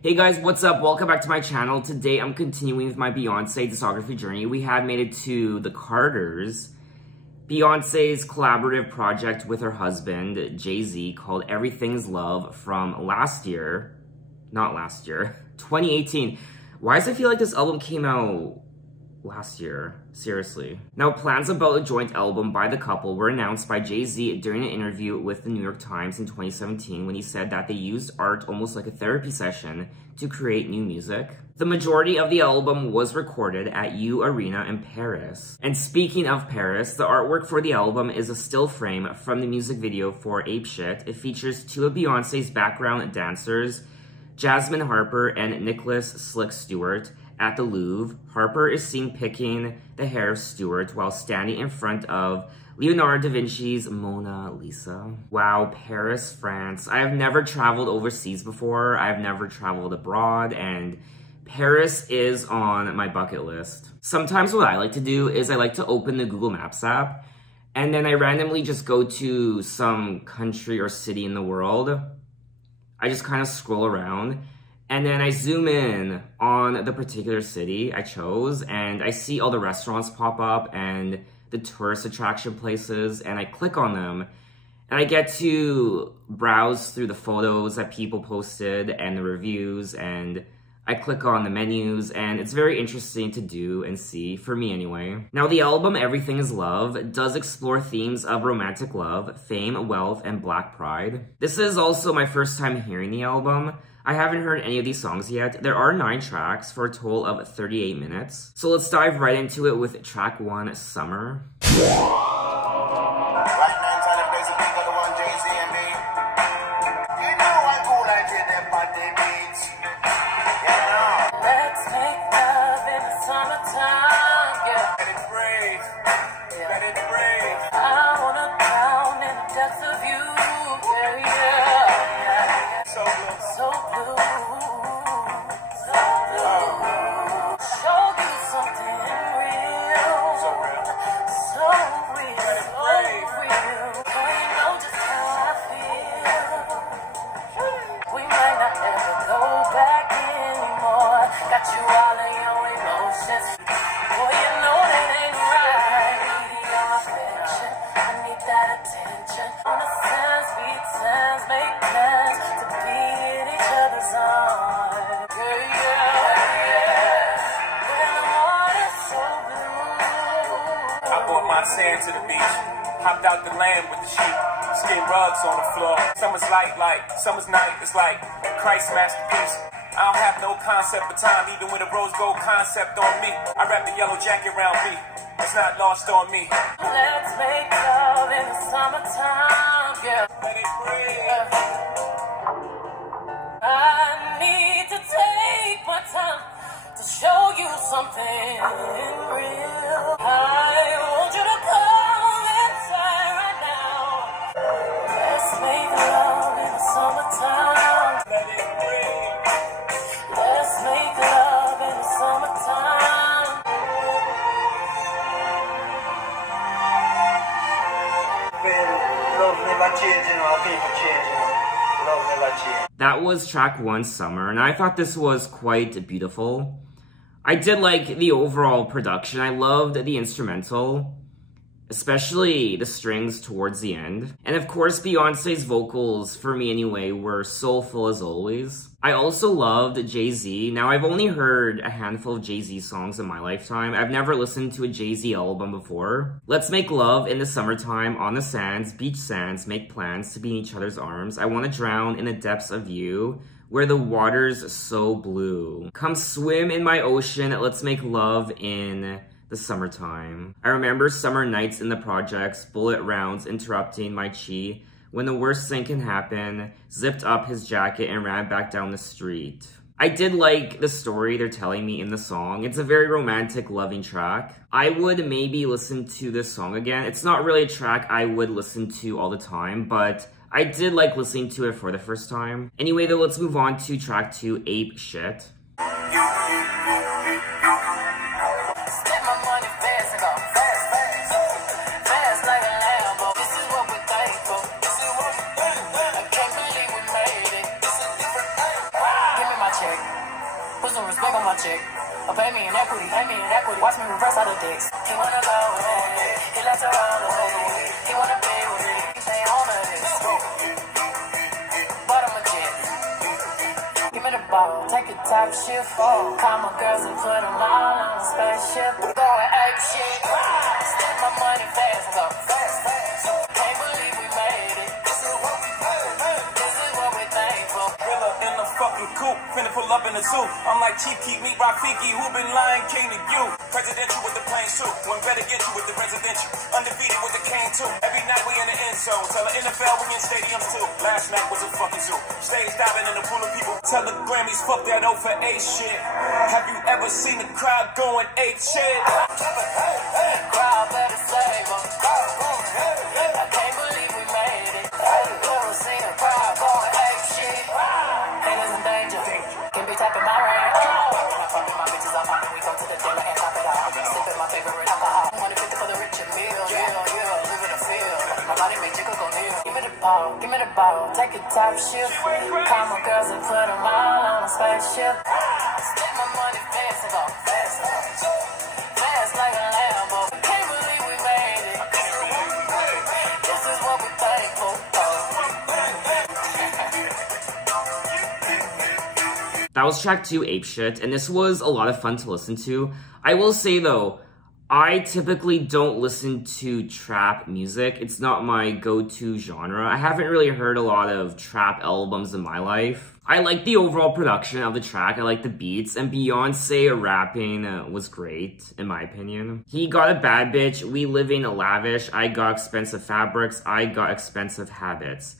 Hey guys, what's up? Welcome back to my channel. Today I'm continuing with my Beyoncé discography journey. We have made it to the Carters, Beyoncé's collaborative project with her husband, Jay-Z, called Everything's Love from last year. Not last year, 2018. Why does it feel like this album came out last year? Seriously. Now, plans about a joint album by the couple were announced by Jay-Z during an interview with the New York Times in 2017 when he said that they used art almost like a therapy session to create new music. The majority of the album was recorded at U Arena in Paris. And speaking of Paris, the artwork for the album is a still frame from the music video for Ape Shit. It features two of Beyoncé's background dancers, Jasmine Harper and Nicholas Slick Stewart, at the Louvre. Harper is seen picking the hair of Stewart while standing in front of Leonardo da Vinci's Mona Lisa. Wow, Paris, France. I have never traveled overseas before. I've never traveled abroad, and Paris is on my bucket list. Sometimes what I like to do is I like to open the Google Maps app, and then I randomly just go to some country or city in the world. I just kind of scroll around, and then I zoom in on the particular city I chose, and I see all the restaurants pop up and the tourist attraction places, and I click on them, and I get to browse through the photos that people posted and the reviews, and I click on the menus, and it's very interesting to do and see, for me anyway. Now, the album Everything Is Love does explore themes of romantic love, fame, wealth, and black pride. This is also my first time hearing the album. I haven't heard any of these songs yet. There are 9 tracks for a total of 38 minutes. So let's dive right into it with track 1, Summer. Sand to the beach, hopped out the land with the sheep, skin rugs on the floor. Summer's light, summer's night, it's like Christ's masterpiece. I don't have no concept of time, even with a rose gold concept on me. I wrap the yellow jacket around me, it's not lost on me. Let's make love in the summertime, yeah. Let it breathe. I need to take my time to show you something real. I want you to come inside right now. Let's make love in the summertime. Let it breathe. Let's make love in the summertime. Love never changing, or people changing. Love never change. That was track 1, Summer, and I thought this was quite beautiful. I did like the overall production. I loved the instrumental, especially the strings towards the end. And of course, Beyoncé's vocals, for me anyway, were soulful as always. I also loved Jay-Z. Now, I've only heard a handful of Jay-Z songs in my lifetime. I've never listened to a Jay-Z album before. Let's make love in the summertime, on the sands, beach sands, make plans to be in each other's arms. I want to drown in the depths of you, where the water's so blue. Come swim in my ocean, let's make love in the summertime. I remember summer nights in the projects, bullet rounds interrupting my chi. When the worst thing can happen, zipped up his jacket and ran back down the street. I did like the story they're telling me in the song. It's a very romantic, loving track. I would maybe listen to this song again. It's not really a track I would listen to all the time, but I did like listening to it for the first time. Anyway, though, let's move on to track 2, Ape Shit. check. Put some respect on my check. Pay me in equity, watch me reverse out of dicks. He wanna go with it, he likes to roll with it. He wanna be with it, he say on this. Bottom of jet. Give me the ball, take a top shift. Call my girls and put them all on a spaceship. Going ape shit. Spend my money fast, go fast. Can't believe we made it. This is what we made. This is what we thankful. Killer in the fucking coop, finna pull up in the zoo. I'm like Chief Keep Meat Rafiki, who been lying king to you. Presidential with the plain suit, one better get you with the residential. Undefeated with the cane too. Every night we in the end zone. Tell the NFL we in stadiums too. Last night was a fucking zoo. Stage diving in a pool of people. Tell the Grammys fuck that O for A shit. Have you ever seen the crowd going ape shit? Crowd better save us. I can't believe we made it. Never seen a crowd going ape shit. Haters in danger. Can be tapping my range. When I fucking my bitches up, we go to the dealer and top it out. Sipping my favorite alcohol. 150 for the rich and meal. Yeah, live in the field. My body make jiggle go near. Give me the ball, take a top shift. Call my girls and put them all on a spaceship. Spend my money fast and go fast. Fast like a Lambo. Can't believe we made it. This is what we thankful for. That was track 2, Ape Shit, and this was a lot of fun to listen to. I will say though, I typically don't listen to trap music. It's not my go-to genre. I haven't really heard a lot of trap albums in my life. I like the overall production of the track. I like the beats, and Beyoncé rapping was great, in my opinion. He got a bad bitch, we living lavish, I got expensive fabrics, I got expensive habits.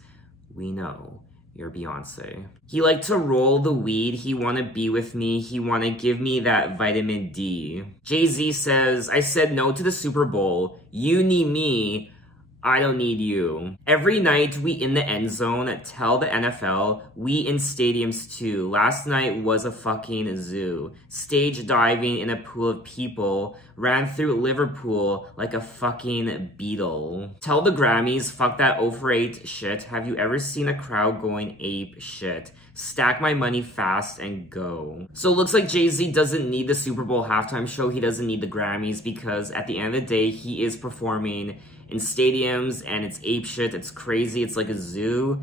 We know. You're Beyoncé. He liked to roll the weed, he wanna be with me, he wanna give me that vitamin D. Jay-Z says, I said no to the Super Bowl, you need me, I don't need you. Every night we in the end zone, tell the NFL, we in stadiums too. Last night was a fucking zoo. Stage diving in a pool of people, ran through Liverpool like a fucking beetle. Tell the Grammys, fuck that 0 for 8 shit. Have you ever seen a crowd going ape shit? Stack my money fast and go. So it looks like Jay-Z doesn't need the Super Bowl halftime show. He doesn't need the Grammys because at the end of the day, he is performing in stadiums and it's ape shit. It's crazy. It's like a zoo.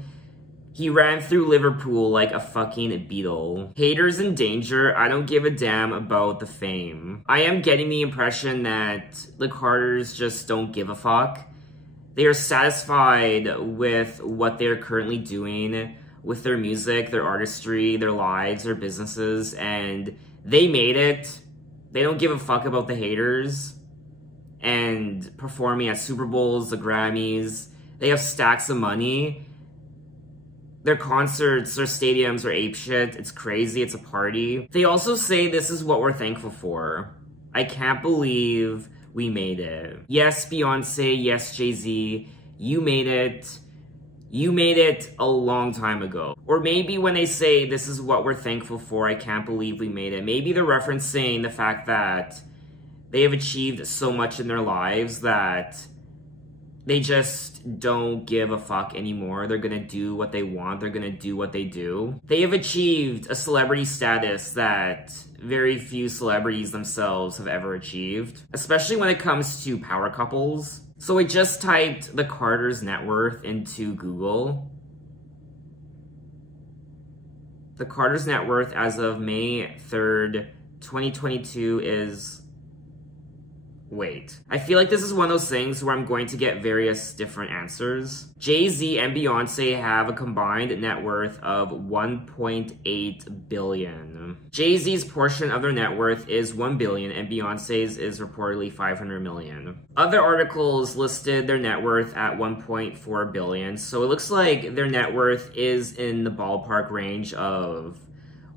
He ran through Liverpool like a fucking beetle. Haters in danger. I don't give a damn about the fame. I am getting the impression that the Carters just don't give a fuck. They are satisfied with what they're currently doing with their music, their artistry, their lives, their businesses, and they made it. They don't give a fuck about the haters and performing at Super Bowls, the Grammys. They have stacks of money. Their concerts, their stadiums are ape shit. It's crazy, it's a party. They also say this is what we're thankful for. I can't believe we made it. Yes, Beyoncé, yes, Jay-Z, you made it. You made it a long time ago. Or maybe when they say this is what we're thankful for, I can't believe we made it. Maybe they're referencing the fact that they have achieved so much in their lives that they just don't give a fuck anymore. They're gonna do what they want. They're gonna do what they do. They have achieved a celebrity status that very few celebrities themselves have ever achieved, especially when it comes to power couples. So I just typed the Carters' net worth into Google. The Carters' net worth as of May 3rd, 2022 is... Wait. I feel like this is one of those things where I'm going to get various different answers. Jay-Z and Beyoncé have a combined net worth of $1.8 billion. Jay-Z's portion of their net worth is $1 billion and Beyoncé's is reportedly $500 million. Other articles listed their net worth at $1.4 billion, so it looks like their net worth is in the ballpark range of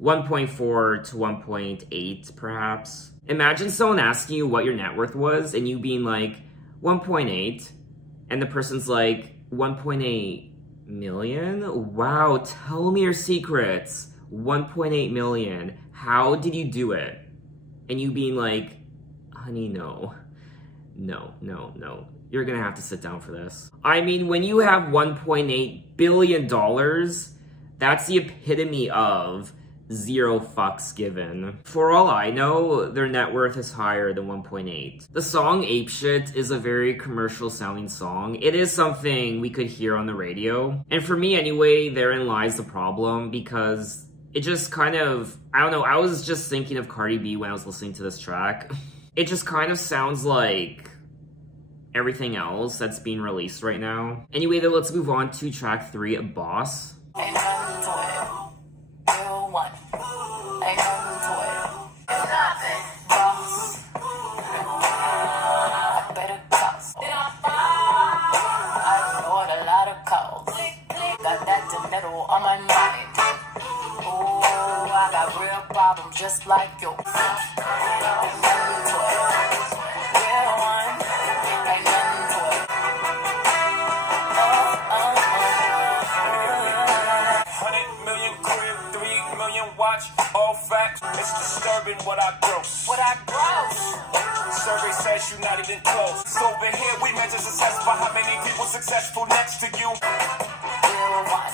1.4 to 1.8 perhaps. Imagine someone asking you what your net worth was and you being like 1.8 and the person's like 1.8 million? Wow, tell me your secrets. 1.8 million. How did you do it? And you being like, honey, no. No. You're gonna have to sit down for this. I mean, when you have $1.8 billion, that's the epitome of zero fucks given. For all I know, their net worth is higher than 1.8. The song Ape Shit is a very commercial sounding song. It is something we could hear on the radio. And for me anyway, therein lies the problem, because it just kind of, I don't know, I was just thinking of Cardi B when I was listening to this track. It just kind of sounds like everything else that's being released right now. Anyway, then let's move on to track 3, Boss. Ain't nothing to it. Real one. Ain't nothing to it. Nothing. Boss. I better cost. I bought a lot of calls. Got that tomato on my mind. Oh, I got real problems just like yours. Ain't nothing to it. Real one. Ain't nothing to it. 100 million crib, 3 million watch, all facts. It's disturbing what I gross. What I gross. Survey says you're not even close. So over here we measure success by how many people successful next to you. Real one.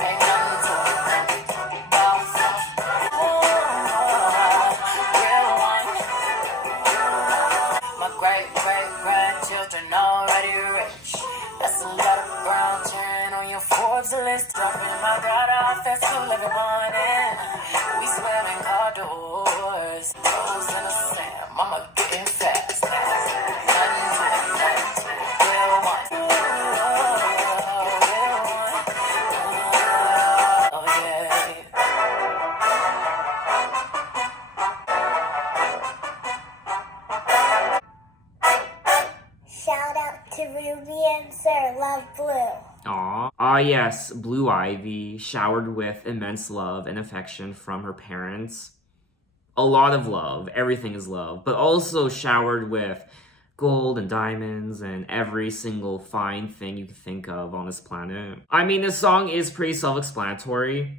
Ain't nothing to it. Boss. Real one. My great-great-grandchildren already rich. That's a lot of brown chin on your Forbes list. Dropping my God off, that's cool, everyone in. We swearing car doors. Toes in the sand, mama getting fast. Nothing to it, nothing to it. Real one. Real one. Oh yeah. Shout out to Ruby and Sir Love Blue. Aw. Ah yes, Blue Ivy, showered with immense love and affection from her parents. A lot of love, everything is love, but also showered with gold and diamonds and every single fine thing you can think of on this planet. I mean, this song is pretty self-explanatory.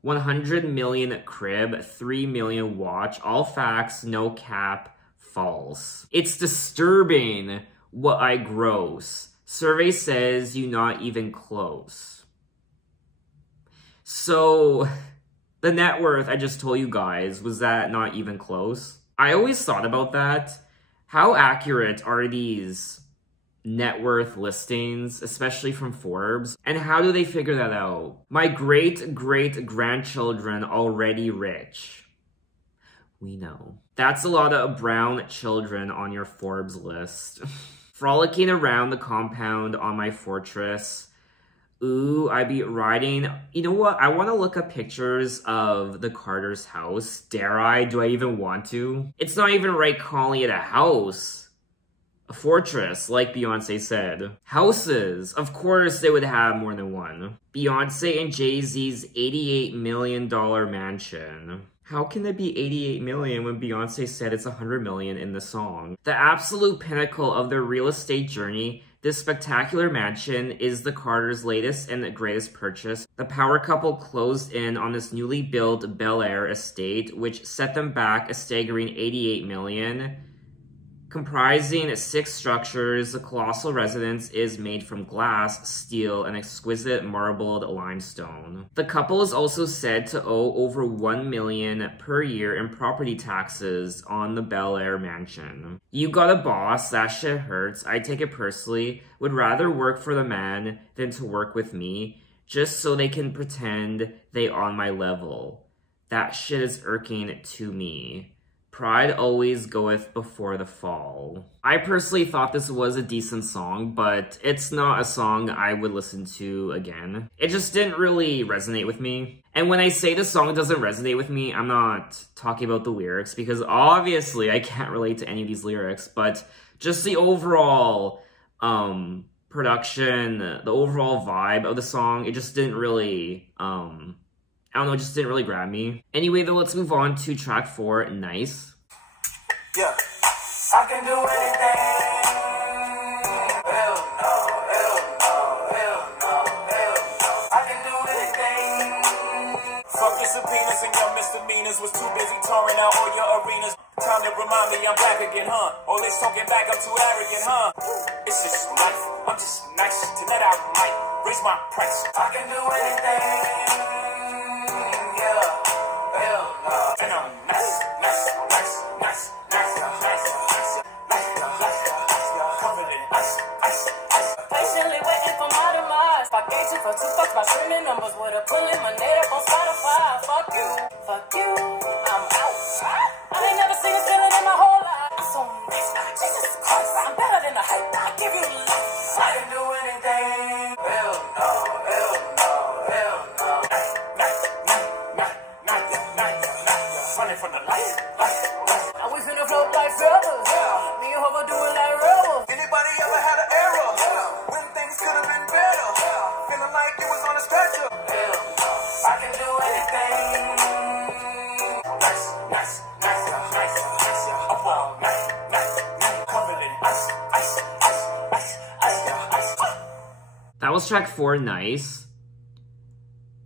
100 million crib, 3 million watch, all facts, no cap, false. It's disturbing what I gross. Survey says you not even close. So, the net worth I just told you guys, was that not even close? I always thought about that. How accurate are these net worth listings, especially from Forbes? And how do they figure that out? My great-great-grandchildren already rich. We know. That's a lot of brown children on your Forbes list. Frolicking around the compound on my fortress. Ooh, I be riding. You know what? I want to look up pictures of the Carter's house. Dare I? Do I even want to? It's not even right calling it a house. A fortress, like Beyoncé said. Houses. Of course they would have more than one. Beyoncé and Jay-Z's $88 million mansion. How can it be 88 million when Beyoncé said it's 100 million in the song? The absolute pinnacle of their real estate journey, this spectacular mansion is the Carters' latest and greatest purchase. The power couple closed in on this newly built Bel Air estate, which set them back a staggering 88 million. Comprising 6 structures, the colossal residence is made from glass, steel, and exquisite marbled limestone. The couple is also said to owe over $1 million per year in property taxes on the Bel Air mansion. You got a boss, that shit hurts. I take it personally. Would rather work for the man than to work with me, just so they can pretend they on my level. That shit is irking to me. Pride always goeth before the fall. I personally thought this was a decent song, but it's not a song I would listen to again. It just didn't really resonate with me. And when I say the song doesn't resonate with me, I'm not talking about the lyrics, because obviously I can't relate to any of these lyrics, but just the overall production, the overall vibe of the song, it just didn't really, I don't know, it just didn't really grab me. Anyway, though, let's move on to track 4, Nice. Yeah. I can do anything. Hell no, hell no, hell no, hell no. I can do anything. Fuck your subpoenas and your misdemeanors. Was too busy touring out all your arenas. Time to remind me I'm back again, huh? All this talking back, I'm too arrogant, huh? It's just life. I'm just nice. Tonight I might raise my price. I can do anything. Yeah. fuck you, I'm out. I ain't never seen a feeling in my whole life. So nice, Jesus Christ, I'm better than the hype. I give you life. I can do anything. Hell no, hell no, hell no. Running from the lights. I we finna float like feathers. Me and Hover do it like rebels. Anybody ever had an error? When things could have been better? Feeling like it was on a stretcher. Hell no, I can do anything. Nice. Up all night. Covered in ice. That was track 4, Nice.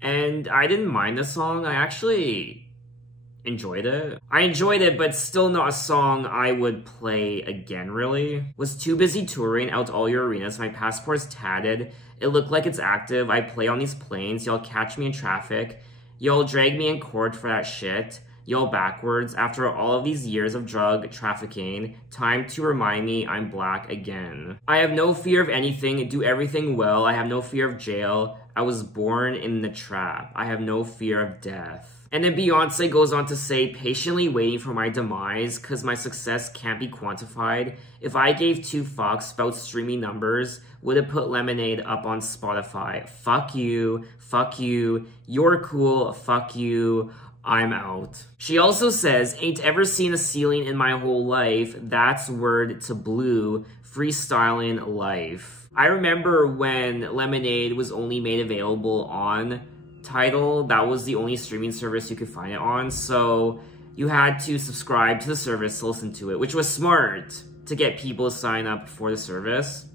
And I didn't mind the song. I actually enjoyed it. I enjoyed it, but still not a song I would play again, really. Was too busy touring out to all your arenas. My passport's tatted. It looked like it's active. I play on these planes. Y'all catch me in traffic. Y'all drag me in court for that shit. Y'all backwards. After all of these years of drug trafficking, time to remind me I'm black again. I have no fear of anything. Do everything well. I have no fear of jail. I was born in the trap. I have no fear of death. And then Beyoncé goes on to say, patiently waiting for my demise, cause my success can't be quantified. If I gave 2 fucks about streaming numbers, would it put Lemonade up on Spotify? Fuck you, you're cool, fuck you, I'm out. She also says, ain't ever seen a ceiling in my whole life, that's word to Blue, freestyling life. I remember when Lemonade was only made available on Tidal. That was the only streaming service you could find it on, so you had to subscribe to the service to listen to it, which was smart to get people to sign up for the service.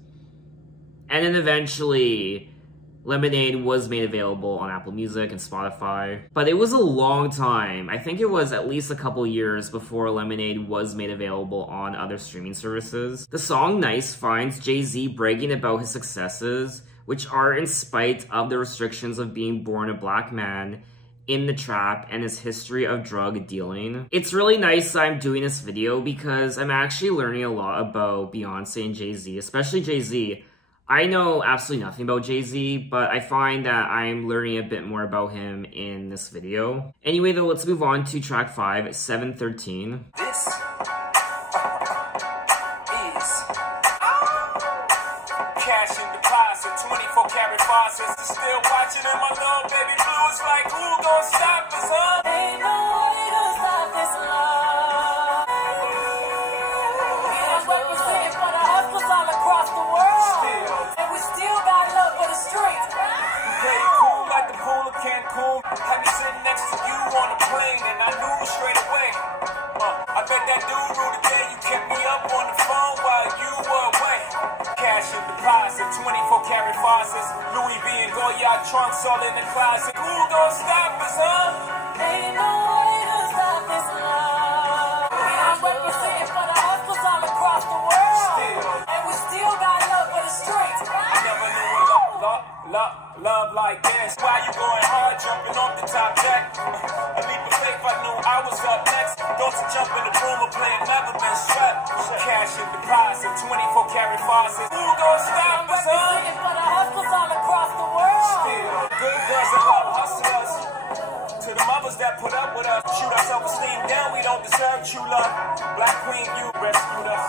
And then eventually, Lemonade was made available on Apple Music and Spotify. But it was a long time. I think it was at least a couple years before Lemonade was made available on other streaming services. The song Nice finds Jay-Z bragging about his successes, which are in spite of the restrictions of being born a black man in the trap and his history of drug dealing. It's really nice that I'm doing this video because I'm actually learning a lot about Beyoncé and Jay-Z, especially Jay-Z. I know absolutely nothing about Jay-Z, but I find that I'm learning a bit more about him in this video. Anyway though, let's move on to track 5, 713. This is cash and deposit, 24 karat faucets. Still watching in my love, baby blue. It's like, who gon' stop us, huh? Ain't no way to stop this love. I'm representing for the hustlers all across the world. And we still got love for the streets. You play it cool like the pool of Cancun. Had me sitting next to you on a plane, and I knew straight away. I bet that dude ruled the day you kept me up on the phone while you were away. Cash and deposit, 24 karat faucets, Louis V and Goyard trunks all in the closet. Who gon' stop us, huh? Ain't no way to stop this love. I'm representing for the hustlers all across the world. And we still got love for the streets. I never knew a love like this. Why you going hard, jumping off the top deck? A leap of faith, I knew I was up next. Don't you jump in the room or play it, never been swept. Cash and deposit, 24 karat faucets. Who gon' stop us, huh? Representing for the hustlers all across the world. Good girls that love hustlers. To the mothers that put up with us, shoot our self-esteem down, we don't deserve true love. Black Queen, you rescued us.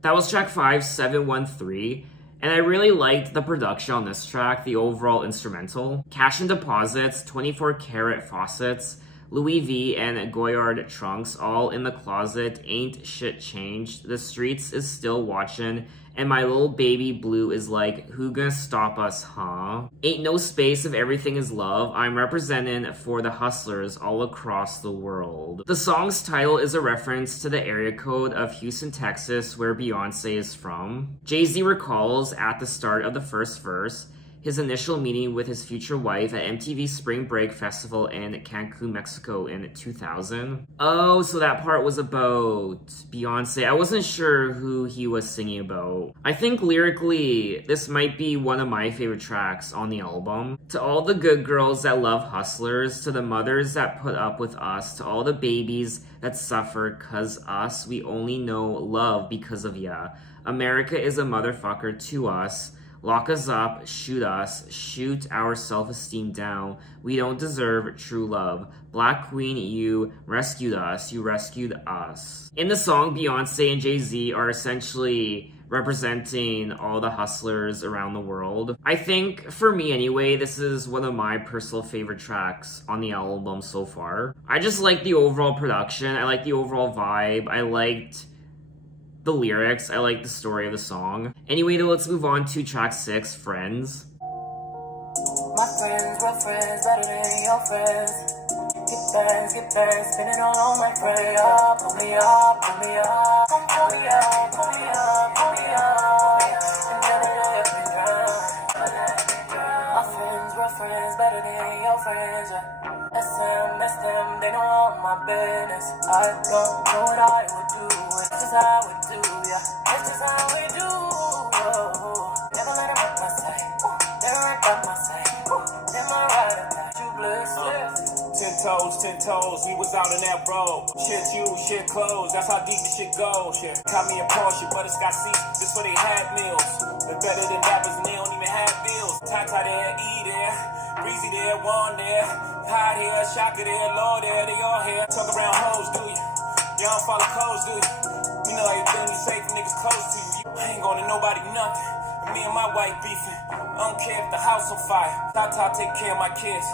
That was track 5, 713. And I really liked the production on this track, the overall instrumental. Cash and deposits, 24 karat faucets, Louis V and Goyard trunks all in the closet, ain't shit changed. The streets is still watching, and my little baby blue is like, who gonna stop us, huh? Ain't no space if everything is love. I'm representing for the hustlers all across the world. The song's title is a reference to the area code of Houston, Texas, where Beyoncé is from. Jay-Z recalls at the start of the first verse his initial meeting with his future wife at MTV Spring Break Festival in Cancun, Mexico in 2000. Oh, so that part was about Beyoncé. I wasn't sure who he was singing about. I think lyrically, this might be one of my favorite tracks on the album. To all the good girls that love hustlers, to the mothers that put up with us, to all the babies that suffer 'cause us, we only know love because of ya. America is a motherfucker to us. Lock us up, shoot our self-esteem down. We don't deserve true love. Black Queen, you rescued us, you rescued us. In the song, Beyoncé and Jay-Z are essentially representing all the hustlers around the world. I think, for me anyway, this is one of my personal favorite tracks on the album so far. I just like the overall production, I like the overall vibe, I liked the lyrics, I like the story of the song. Anyway, though, let's move on to track 6, Friends. My friends were friends, better than your friends. Get bands, spinning all my friends. Pull me up, pull me up, pull me up, pull me up, pull me up, and never let me drown. My friends were friends, better than your friends. That's them, they know all my business. I don't know what I would do, it's just how we do, yeah. It's just how we do. Never let them up my side, they're right by my side. Never ride or die, you bliss, yeah. 10 toes, we was out on that road. Shit you, shit clothes, that's how deep the shit goes. Yeah. Got me a Porsche, but it's got seats, just for they have meals. They're better than rappers and they don't even have bills. Tata there, E there, Breezy there, One there, Hot here, Shaka there, Low there, they all here. Talk around hoes, do you? You don't follow codes, do you? You know everything you say from niggas close to you. I ain't going to nobody nothing. Me and my wife beefing. I don't care if the house on fire. Tata take care of my kids.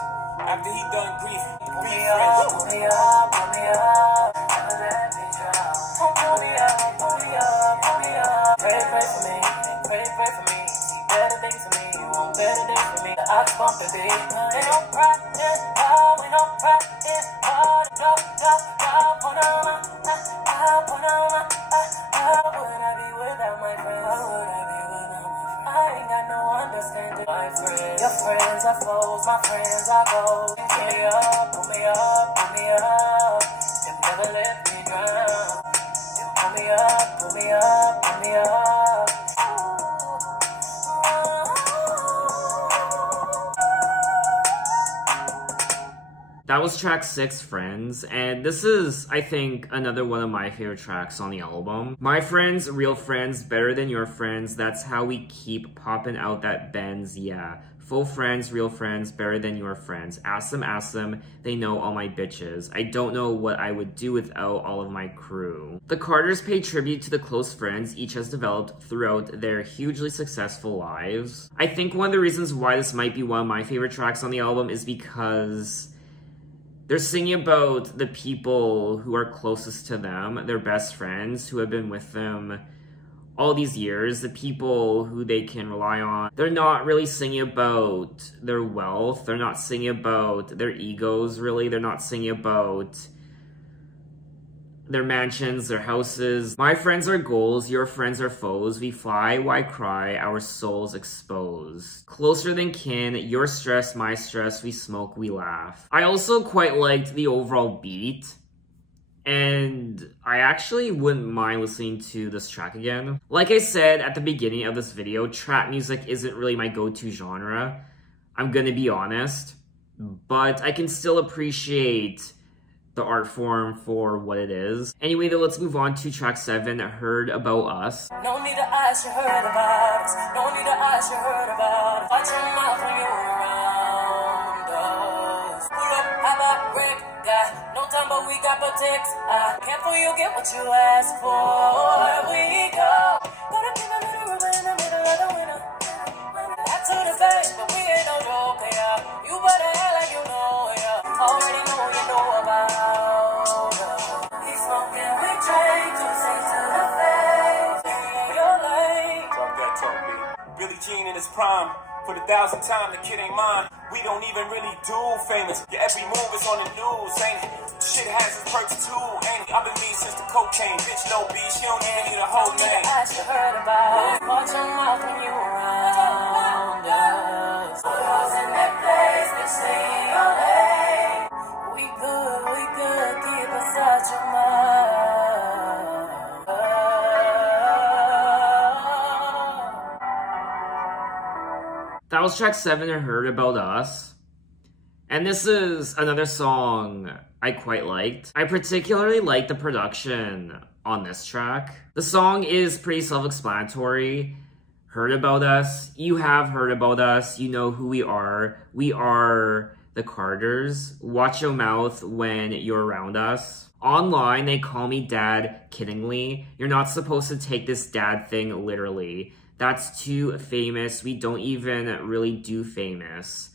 After he done grieving. Pull me up, pull me up, pull me up, never let me drown. Pull me up, pull me up, pull me up. Pray for me, pray for me. Better things for me, you want better things for me. I just want to be. We don't practice hard, we don't practice hard. Drop on our mind, how would I be without my friends? How would I be without my friends? I ain't got no understanding. My friends, your friends are foes, my friends are gold. Pull me up, pull me up, pull me up, and never let me drown. You pull me up, pull me up, pull me up. That was track 6, Friends, and this is, I think, another one of my favorite tracks on the album. My friends, real friends, better than your friends, that's how we keep popping out that Benz, yeah. Full friends, real friends, better than your friends. Ask them, they know all my bitches. I don't know what I would do without all of my crew. The Carters pay tribute to the close friends each has developed throughout their hugely successful lives. I think one of the reasons why this might be one of my favorite tracks on the album is because they're singing about the people who are closest to them, their best friends who have been with them all these years, the people who they can rely on. They're not really singing about their wealth. They're not singing about their egos, really. They're not singing about their mansions, their houses. My friends are goals, your friends are foes. We fly, why cry, our souls exposed. Closer than kin, your stress, my stress, we smoke, we laugh. I also quite liked the overall beat, and I actually wouldn't mind listening to this track again. Like I said at the beginning of this video, trap music isn't really my go-to genre. I'm gonna be honest, but I can still appreciate the art form for what it is. Anyway, though, let's move on to track 7, Heard About Us. No need to ask, you heard about us. No need to ask, you heard about us. Watch your mouth when you're around us. Pull up, how about break? Got no time, but we got protects. Careful, you get what you ask for. We go. Gotta keep a little room in the middle of the winter. Back to the face, but we ain't no joke, yeah. You better act like you know, yeah. Already know you know about us. He's smoking, we drink, to see to the face. You're late. Talk that talk, B. Billie Jean in his prime. For the 1,000th time, the kid ain't mine. We don't even really do famous. Yeah, every move is on the news, ain't it? Shit has its perks too, ain't it? I've been me since the cocaine. Bitch, no B, she don't even need a whole name. Ask, you heard about us. Watch your mouth when you around us. Put us in that place, they say you're late. We good, keep us out your mind. That was track 7, Heard About Us. And this is another song I quite liked. I particularly liked the production on this track. The song is pretty self-explanatory. heard about us. You have heard about us. You know who we are. We are the Carters. Watch your mouth when you're around us. Online, they call me dad kiddingly. You're not supposed to take this dad thing literally. That's too famous. We don't even really do famous.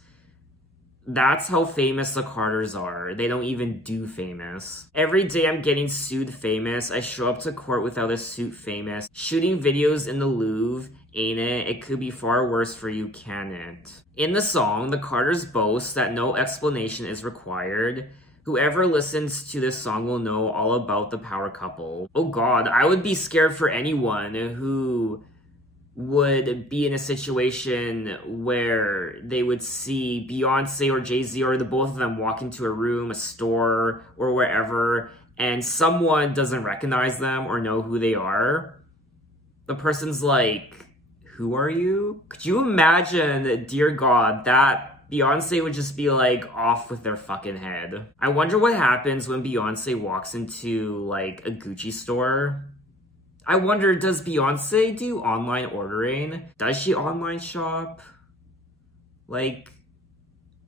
That's how famous the Carters are. They don't even do famous. Every day I'm getting sued famous. I show up to court without a suit famous. Shooting videos in the Louvre, ain't it? It could be far worse for you, can it? In the song, the Carters boast that no explanation is required. Whoever listens to this song will know all about the power couple. Oh god, I would be scared for anyone who would be in a situation where they would see Beyoncé or Jay-Z or the both of them walk into a room, a store, or wherever, and someone doesn't recognize them or know who they are. The person's like, who are you? Could you imagine, dear God, that Beyoncé would just be like off with their fucking head? I wonder what happens when Beyoncé walks into like a Gucci store. I wonder, does Beyoncé do online ordering? Does she online shop? Like,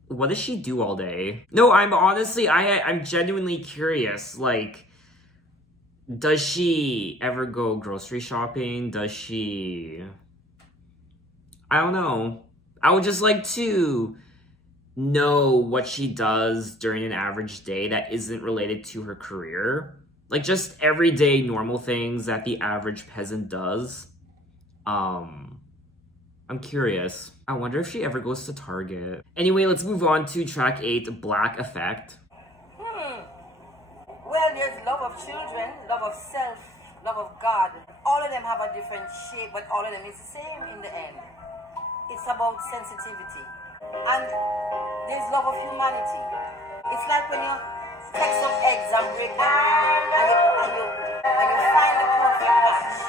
what does she do all day? No, I'm honestly, I'm genuinely curious. Like, does she ever go grocery shopping? Does she... I don't know. I would just like to know what she does during an average day that isn't related to her career. Like, just everyday normal things that the average peasant does. I'm curious. I wonder if she ever goes to Target. Anyway, let's move on to track 8, Black Effect. Well, there's love of children, love of self, love of God. All of them have a different shape, but all of them is the same in the end. It's about sensitivity. And there's love of humanity. It's like when you take some eggs and break them and you find the perfect match.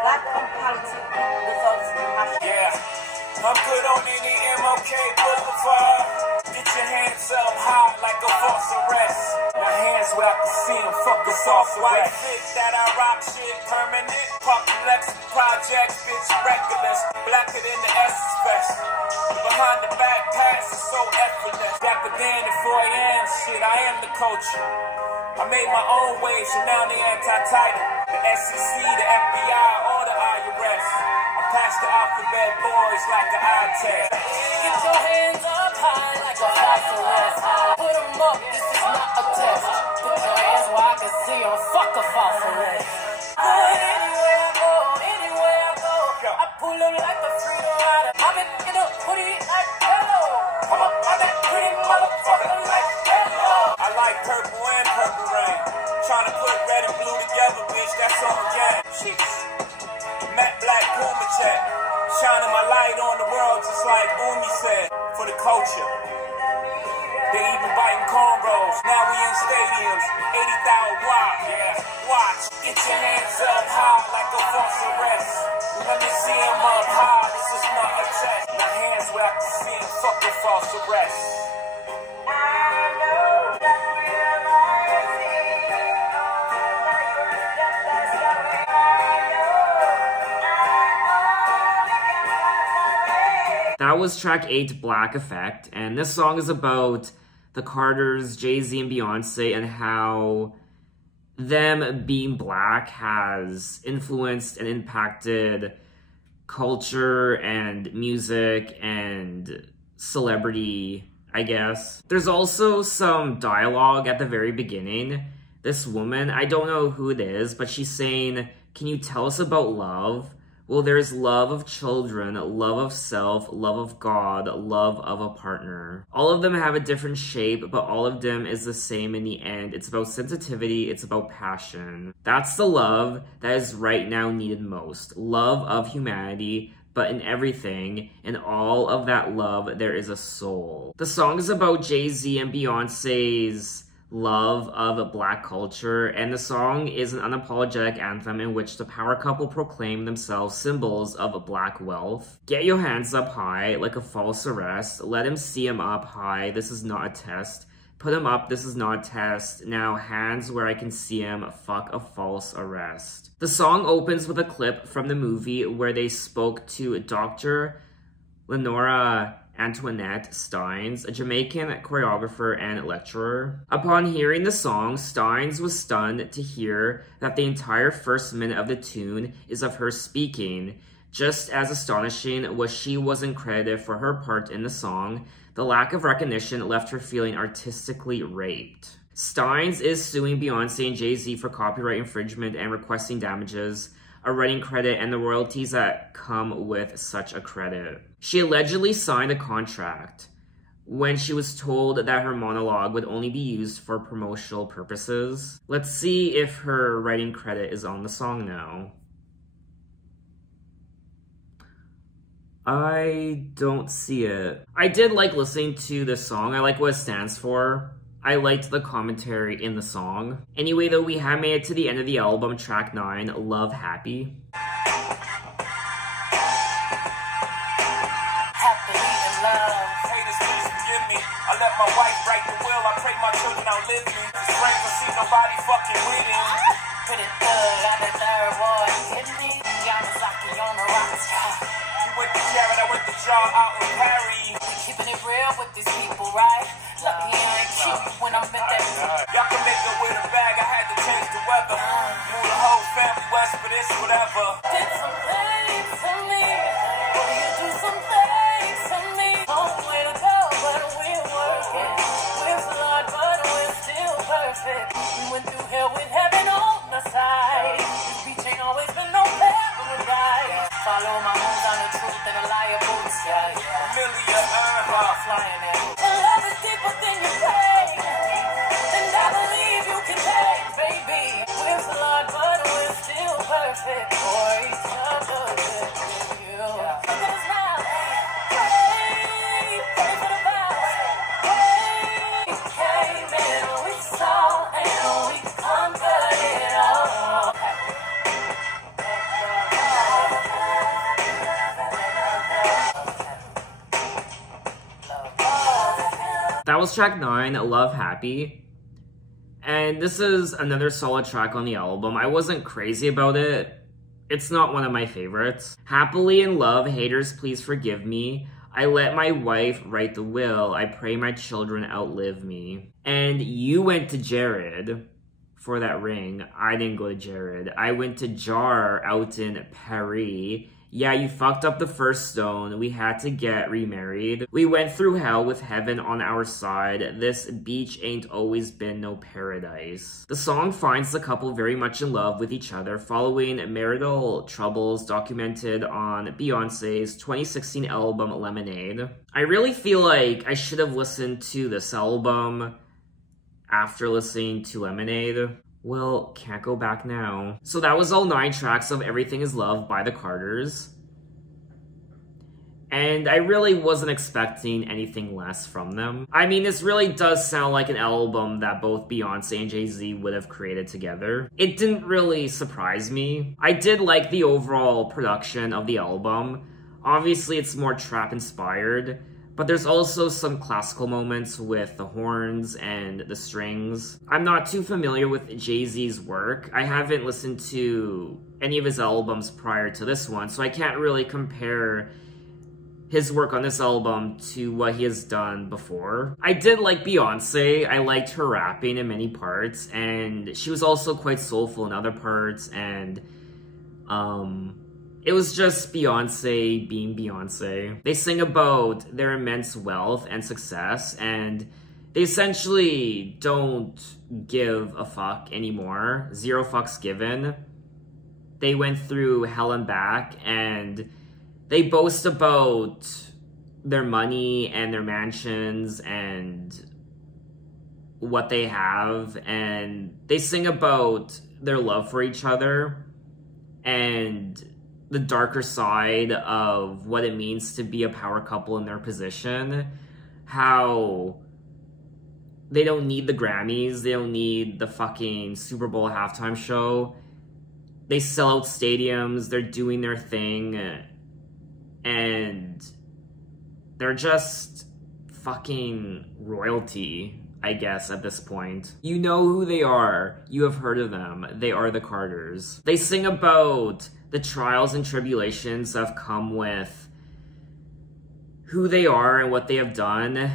That comparative results in match. Yeah, I'm good on any MOK Boulevard. Get your hands up high like a false arrest. My hands where I can see them, fuck a sauce white fit that I rock shit permanent. Pop Lex projects, bitch reckless. Blacker than the Essence Fest. Behind the back pass is so effortless. Dapper Dan at 4 a.m. shit, I am the culture. I made my own way, so now they anti-title. The SEC, the FBI, or the IRS. I pass the alphabet boys like an eye test. Get your hands up high like a phosphorus. Put them up, this is not a test. Put your hands where I can see them, fuck a phosphorus. Anywhere I go, I pull them like a freedom rider. I been in a hoodie like hello. I'm up on that pretty motherfucker like hello. I like purple and purple rain. Tryna put red and blue together, bitch, that's on game. Sheesh. Matte black Puma check. Shining my light on the world just like Umi said. For the culture. They even biting cornrows. Now we in stadiums. 80,000 watt. Yeah, watch. Get your hands up high like a false arrest. Let me see them up high. This is not a test. My hands where I can see them. Fuck a false arrest. That was track 8, Black Effect, and this song is about the Carters, Jay-Z and Beyoncé, and how them being black has influenced and impacted culture and music and celebrity, I guess. There's also some dialogue at the very beginning. This woman, I don't know who it is, but she's saying, "Can you tell us about love?" Well, there's love of children, love of self, love of God, love of a partner. All of them have a different shape, but all of them is the same in the end. It's about sensitivity, it's about passion. That's the love that is right now needed most. Love of humanity, but in everything, in all of that love, there is a soul. The song is about Jay-Z and Beyoncé's love of black culture, and the song is an unapologetic anthem in which the power couple proclaim themselves symbols of black wealth. Get your hands up high like a false arrest. Let him see him up high. This is not a test. Put him up, this is not test. Now hands where I can see him, fuck a false arrest. The song opens with a clip from the movie where they spoke to Dr. Lenora Antoinette Steins, a Jamaican choreographer and lecturer. Upon hearing the song, Steins was stunned to hear that the entire first minute of the tune is of her speaking. Just as astonishing was she wasn't credited for her part in the song, the lack of recognition left her feeling artistically raped. Steins is suing Beyoncé and Jay-Z for copyright infringement and requesting damages, a writing credit, and the royalties that come with such a credit. She allegedly signed a contract when she was told that her monologue would only be used for promotional purposes. Let's see if her writing credit is on the song now. I don't see it. I did like listening to this song. I like what it stands for. I liked the commentary in the song. Anyway, though, we have made it to the end of the album, track 9, Love Happy. Happily in love. Haters, please forgive me. I let my wife write the will. I pray my children outlive me. This brains will see nobody fucking with him. Pretty thug, got that third boy. Hit me. Yamazaki on the rocks. You went to Jared, I went to Jar out in Harry. We keeping it real with these people, right? Lucky I ain't cute when I'm at that. Y'all can make it with a bag, I had to change the weather. Move the whole family west for this, whatever. Did some things to me. Will you do some things to me? Long way to go, but we're working. We're flawed, but we're still perfect. We went through hell with heaven on the side. This beach ain't always been no paradise. Follow my moves on the truth and a liar boots, yeah. Amelia, Flying in. Love is deeper than you pay, and I believe you can take, baby. We're flawed, but we're still perfect for each other. With you. Look at us now. Pray for the vows. We came in, we saw, and we conquered it all. That was track 9, Love Happy. And this is another solid track on the album. I wasn't crazy about it. It's not one of my favorites. Happily in love, haters please forgive me. I let my wife write the will. I pray my children outlive me. And you went to Jared for that ring. I didn't go to Jared. I went to Jar out in Paris. Yeah, you fucked up the first stone. We had to get remarried. We went through hell with heaven on our side. This beach ain't always been no paradise. The song finds the couple very much in love with each other following marital troubles documented on Beyoncé's 2016 album Lemonade. I really feel like I should have listened to this album after listening to Lemonade. Well, can't go back now. So that was all 9 tracks of Everything Is Love by the Carters. And I really wasn't expecting anything less from them. I mean, this really does sound like an album that both Beyoncé and Jay-Z would have created together. It didn't really surprise me. I did like the overall production of the album. Obviously, it's more trap-inspired, but there's also some classical moments with the horns and the strings. I'm not too familiar with Jay-Z's work. I haven't listened to any of his albums prior to this one, so I can't really compare his work on this album to what he has done before. I did like Beyoncé. I liked her rapping in many parts, and she was also quite soulful in other parts, and it was just Beyoncé being Beyoncé. They sing about their immense wealth and success, and they essentially don't give a fuck anymore. 0 fucks given. They went through hell and back, and they boast about their money and their mansions and what they have, and they sing about their love for each other and the darker side of what it means to be a power couple in their position. How they don't need the Grammys, they don't need the fucking Super Bowl halftime show. They sell out stadiums, they're doing their thing, and they're just fucking royalty. I guess, at this point. You know who they are. You have heard of them. They are the Carters. They sing about the trials and tribulations that have come with who they are and what they have done,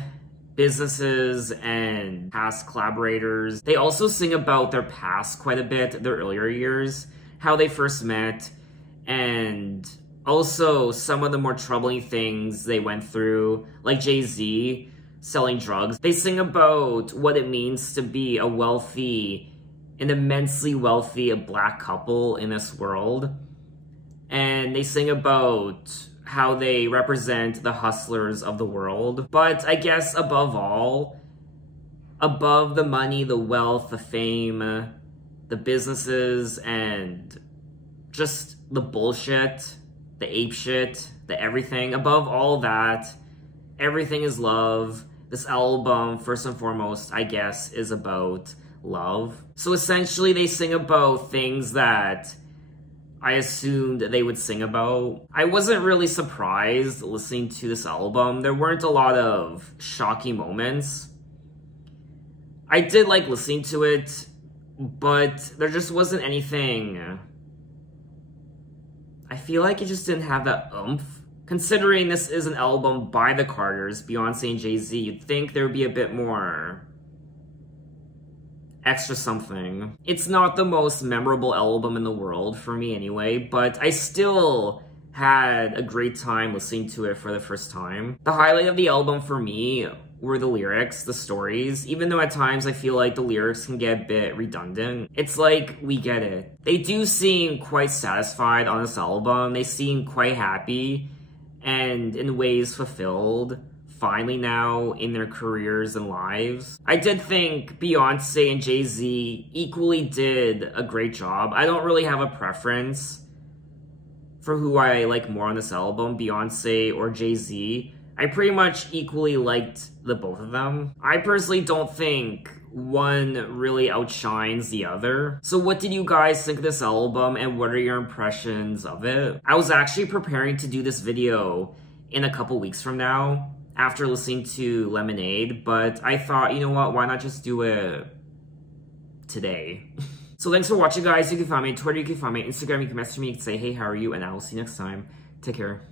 businesses and past collaborators. They also sing about their past quite a bit, their earlier years, how they first met, and also some of the more troubling things they went through, like Jay-Z selling drugs. They sing about what it means to be a wealthy, an immensely wealthy black couple in this world. And they sing about how they represent the hustlers of the world. But I guess above all, above the money, the wealth, the fame, the businesses, and just the bullshit, the ape shit, the everything, above all that, everything is love. This album, first and foremost, I guess, is about love. So essentially, they sing about things that I assumed they would sing about. I wasn't really surprised listening to this album. There weren't a lot of shocking moments. I did like listening to it, but there just wasn't anything. I feel like it just didn't have that oomph. Considering this is an album by the Carters, Beyoncé and Jay-Z, you'd think there would be a bit more extra something. It's not the most memorable album in the world for me anyway, but I still had a great time listening to it for the first time. The highlight of the album for me were the lyrics, the stories, even though at times I feel like the lyrics can get a bit redundant. It's like, we get it. They do seem quite satisfied on this album. They seem quite happy and in ways fulfilled finally now in their careers and lives. I did think Beyoncé and Jay-Z equally did a great job. I don't really have a preference for who I like more on this album, Beyoncé or Jay-Z. I pretty much equally liked the both of them. I personally don't think one really outshines the other. So what did you guys think of this album and what are your impressions of it? I was actually preparing to do this video in a couple weeks from now after listening to Lemonade, but I thought, you know what, why not just do it today? So thanks for watching, guys. You can find me on Twitter, you can find me on Instagram, you can message me, you can say, hey, how are you? And I will see you next time. Take care.